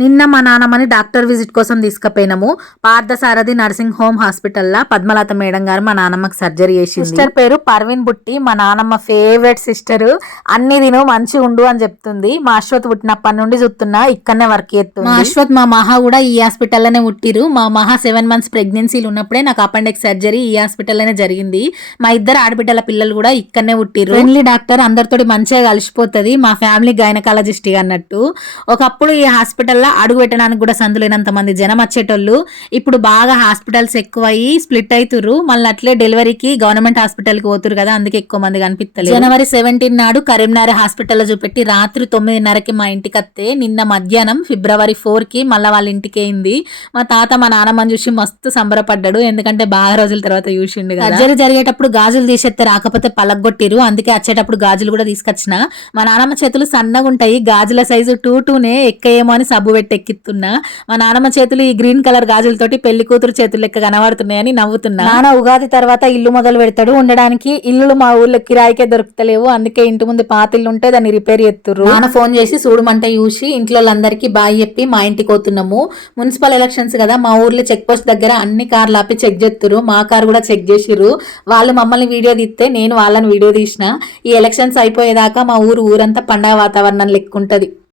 నిన్న మా నాన్నమ్మని doctor visit కోసం తీసుకుపోయినాము. పార్థసారథి నర్సింగ్ హోమ్ హాస్పిటల్లో పద్మలత మేడం గారు మా నాన్నమ్మకి సర్జరీ చేసింది. సిస్టర్ పేరు పర్వీన్ బుట్టి, మా నాన్నమ్మ ఫేవరెట్ సిస్టర్. అన్ని దినం మంచిగా ఉండు అని చెప్తుంది. మా అశ్వత్ పుట్టినప్పటి నుండి చూస్తున్నా, ఇక్కడనే వర్క్ చేస్తుంది. మా అశ్వత్ మా మహా కూడా ఈ హాస్పిటల్లోనే పుట్టిరు. మా మహా 7 months ప్రెగ్నెన్సీలు ఉన్నప్పుడే నాకు అపెండిక్స్ సర్జరీ ఈ హాస్పిటల్లోనే జరిగింది. మా ఇద్దరు ఆడబిడ్డల పిల్లలు కూడా ఇక్కడనే పుట్టిరు. ఫ్రెండ్లీ డాక్టర్, అందరితోటి మంచిగా కలిసిపోతుంది. మా ఫ్యామిలీ గైనకాలజిస్ట్ అన్నట్టు. ఒకప్పుడు ఈ హాస్పిటల్లో అడుగు పెట్టడానికి కూడా సందులేనంత మంది జనం వచ్చేటోళ్ళు. ఇప్పుడు బాగా హాస్పిటల్స్ ఎక్కువయ్యి స్ప్లిట్ అవుతుర్రు. మళ్ళీ అట్లే డెలివరీకి గవర్నమెంట్ హాస్పిటల్కి పోతురు కదా, అందుకే ఎక్కువ మంది కనిపిస్తలేదు. January 17 నాడు కరీంనగర్ హాస్పిటల్లో చూపెట్టి రాత్రి 9:30కి మా ఇంటికి వస్తే నిన్న మధ్యాహ్నం February 4కి మళ్ళీ వాళ్ళ ఇంటికి అయింది. మా తాత మా నాన్నమ్మని చూసి మస్తు సంబరపడ్డాడు, ఎందుకంటే బాగా రోజుల తర్వాత చూసిండు కదా. సర్జరీ జరిగేటప్పుడు గాజులు తీసేస్తే రాకపోతే పలగొట్టిరు, అందుకే వచ్చేటప్పుడు గాజులు కూడా తీసుకొచ్చిన. మా నాన్నమ్మ చేతులు సన్నగా ఉంటాయి, గాజుల సైజు 2-2నే ఎక్కయేమో అని సబ్బు పెట్టి ఎక్కిస్తున్నా. మా నాన్నమ్మ చేతులు ఈ గ్రీన్ కలర్ గాజులతోటి పెళ్లి కూతురు చేతులు లెక్క కనబడుతున్నాయని నవ్వుతున్నా. నాన్న ఉగాది తర్వాత ఇల్లు మొదలు పెడతాడు. ఉండడానికి ఇల్లులు మా ఊర్లో కిరాయికే దొరుకుతలేవు, అందుకే ఇంటి ముందు పాత ఇల్లు ఉంటే దాన్ని రిపేర్ చేస్తుర్రు. నాన్న ఫోన్ చేసి చూడమంటే చూసి ఇంట్లో అందరికీ బాయ్ చెప్పి మా ఇంటికి పోతున్నాము. మున్సిపల్ ఎలక్షన్స్ కదా, మా ఊర్లో చెక్ పోస్ట్ దగ్గర అన్ని కార్లు ఆపి చెక్ చేస్తుర్రు. మా కార్ కూడా చెక్ చేసిర్రు. వాళ్ళు మమ్మల్ని వీడియో తీస్తే నేను వాళ్ళని వీడియో తీసిన. ఈ ఎలక్షన్స్ అయిపోయేదాకా మా ఊరంతా పండగ వాతావరణం లెక్కుంటది.